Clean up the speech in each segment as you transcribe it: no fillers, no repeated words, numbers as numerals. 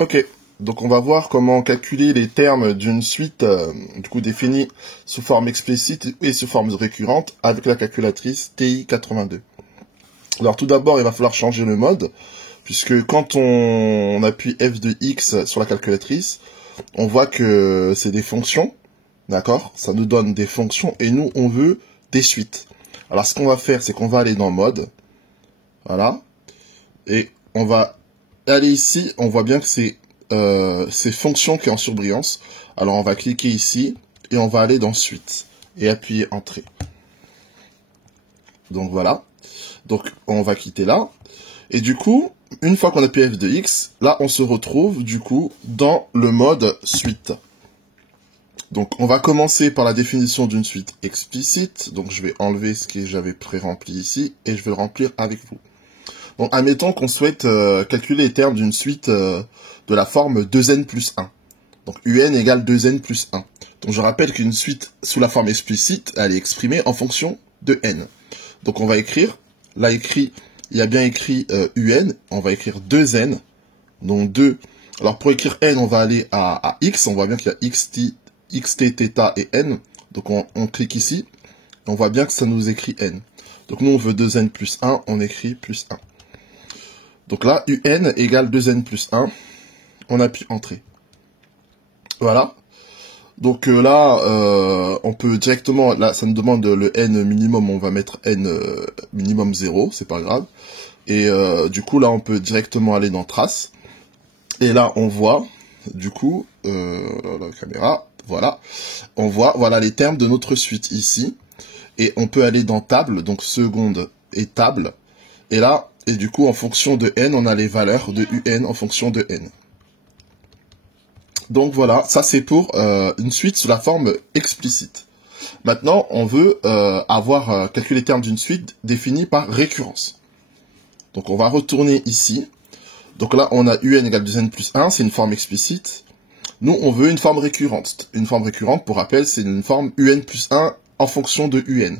Ok, donc on va voir comment calculer les termes d'une suite du coup définie sous forme explicite et sous forme récurrente avec la calculatrice TI82. Alors tout d'abord, il va falloir changer le mode, puisque quand on appuie F de X sur la calculatrice, on voit que c'est des fonctions, d'accord? Ça nous donne des fonctions et nous, on veut des suites. Alors ce qu'on va faire, c'est qu'on va aller dans mode, voilà, et on va aller ici, on voit bien que c'est fonction qui est en surbrillance. Alors on va cliquer ici et on va aller dans suite et appuyer entrée. Donc voilà. Donc on va quitter là. Et du coup, une fois qu'on appuie F de X, là on se retrouve du coup dans le mode suite. Donc on va commencer par la définition d'une suite explicite. Donc je vais enlever ce que j'avais pré-rempli ici et je vais le remplir avec vous. Bon, admettons qu'on souhaite calculer les termes d'une suite de la forme 2n plus 1. Donc un égale 2n plus 1. Donc je rappelle qu'une suite sous la forme explicite, elle est exprimée en fonction de n. Donc on va écrire, là écrit, il y a bien écrit un, on va écrire 2n, donc 2. Alors pour écrire n, on va aller à x, on voit bien qu'il y a xt, θ et n. Donc on clique ici, on voit bien que ça nous écrit n. Donc nous on veut 2n plus 1, on écrit plus 1. Donc là, un égale 2n plus 1. On appuie entrée. Voilà. Donc là, on peut directement, là, ça nous demande le n minimum, on va mettre n minimum 0, c'est pas grave. Et du coup, là, on peut directement aller dans trace. Et là, on voit, du coup, la caméra, voilà. On voit, voilà, les termes de notre suite ici. Et on peut aller dans table, donc seconde et table. Et là, et du coup, en fonction de n, on a les valeurs de un en fonction de n. Donc voilà, ça c'est pour une suite sous la forme explicite. Maintenant, on veut calculer les termes d'une suite définie par récurrence. Donc on va retourner ici. Donc là, on a un égale 2n plus 1, c'est une forme explicite. Nous, on veut une forme récurrente. Une forme récurrente, pour rappel, c'est une forme un plus 1 en fonction de un.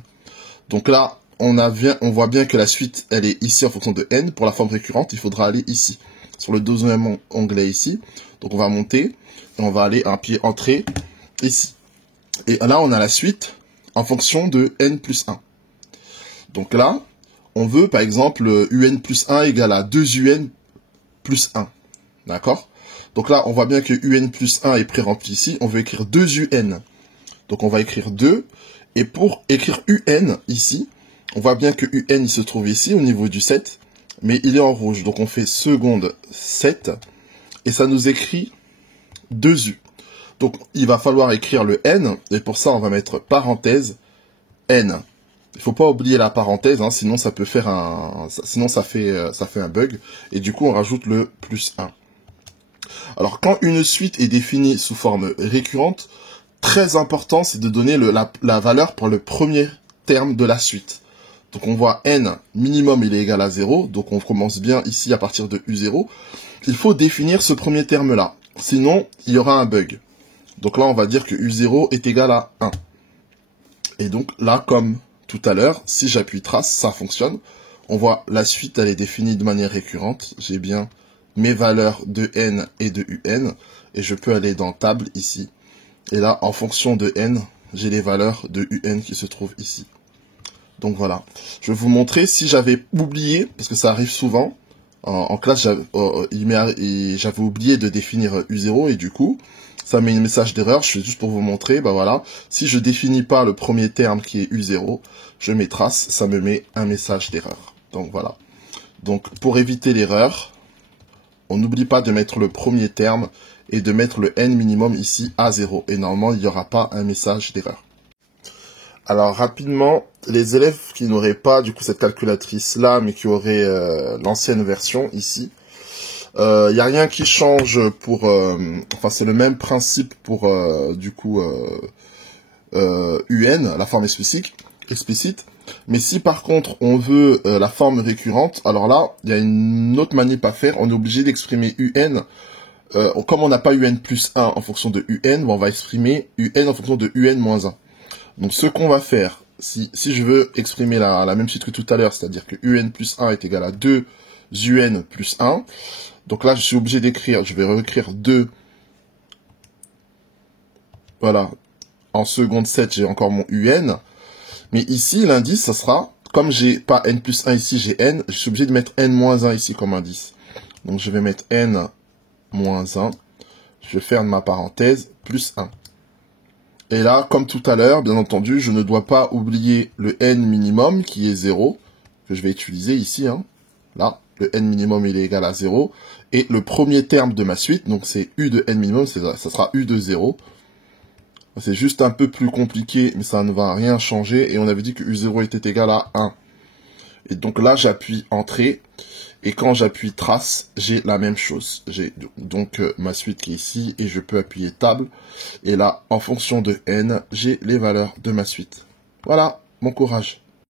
Donc là, on voit bien que la suite, elle est ici en fonction de n. Pour la forme récurrente, il faudra aller ici, sur le deuxième onglet ici. Donc on va monter, et on va aller appuyer entrée ici. Et là, on a la suite en fonction de n plus 1. Donc là, on veut par exemple un plus 1 égale à 2un plus 1. D'accord? Donc là, on voit bien que un plus 1 est pré-rempli ici. On veut écrire 2un. Donc on va écrire 2. Et pour écrire un ici, on voit bien que un il se trouve ici au niveau du 7, mais il est en rouge. Donc on fait seconde 7 et ça nous écrit 2u. Donc il va falloir écrire le n et pour ça on va mettre parenthèse n. Il faut pas oublier la parenthèse, hein, sinon ça peut faire ça fait un bug et du coup on rajoute le plus 1. Alors quand une suite est définie sous forme récurrente, très important, c'est de donner la valeur pour le premier terme de la suite. Donc on voit n minimum il est égal à 0, donc on commence bien ici à partir de u0. Il faut définir ce premier terme là, sinon il y aura un bug. Donc là on va dire que u0 est égal à 1. Et donc là comme tout à l'heure, si j'appuie trace, ça fonctionne. On voit la suite elle est définie de manière récurrente, j'ai bien mes valeurs de n et de un, et je peux aller dans table ici. Et là, en fonction de n, j'ai les valeurs de un qui se trouvent ici. Donc voilà. Je vais vous montrer si j'avais oublié, parce que ça arrive souvent, en classe, j'avais oublié de définir u0, et du coup, ça met un message d'erreur. Je fais juste pour vous montrer, bah voilà. Si je définis pas le premier terme qui est u0, je mets trace, ça me met un message d'erreur. Donc voilà. Donc pour éviter l'erreur, on n'oublie pas de mettre le premier terme et de mettre le n minimum ici à 0. Et normalement, il n'y aura pas un message d'erreur. Alors rapidement, les élèves qui n'auraient pas du coup cette calculatrice là, mais qui auraient l'ancienne version ici, il n'y a rien qui change pour... enfin, c'est le même principe pour du coup un, la forme explicite. Mais si par contre on veut la forme récurrente, alors là, il y a une autre manip à faire. On est obligé d'exprimer un. Comme on n'a pas un plus 1 en fonction de un, on va exprimer un en fonction de un moins 1. Donc ce qu'on va faire, si je veux exprimer la même suite que tout à l'heure, c'est-à-dire que un plus 1 est égal à 2 UN plus 1. Donc là, je suis obligé d'écrire, je vais réécrire 2. Voilà. En seconde 7, j'ai encore mon UN. Mais ici, l'indice, ça sera, comme j'ai pas n plus 1 ici, j'ai n, je suis obligé de mettre n moins 1 ici comme indice. Donc je vais mettre n moins 1. Je ferme ma parenthèse, plus 1. Et là, comme tout à l'heure, bien entendu, je ne dois pas oublier le n minimum qui est 0, que je vais utiliser ici. Hein. Là, le n minimum, il est égal à 0. Et le premier terme de ma suite, donc c'est u de n minimum, ça sera u de 0. C'est juste un peu plus compliqué, mais ça ne va rien changer. Et on avait dit que u0 était égal à 1. Et donc là, j'appuie entrée. Et quand j'appuie trace, j'ai la même chose. J'ai donc ma suite qui est ici. Et je peux appuyer table. Et là, en fonction de n, j'ai les valeurs de ma suite. Voilà, bon courage.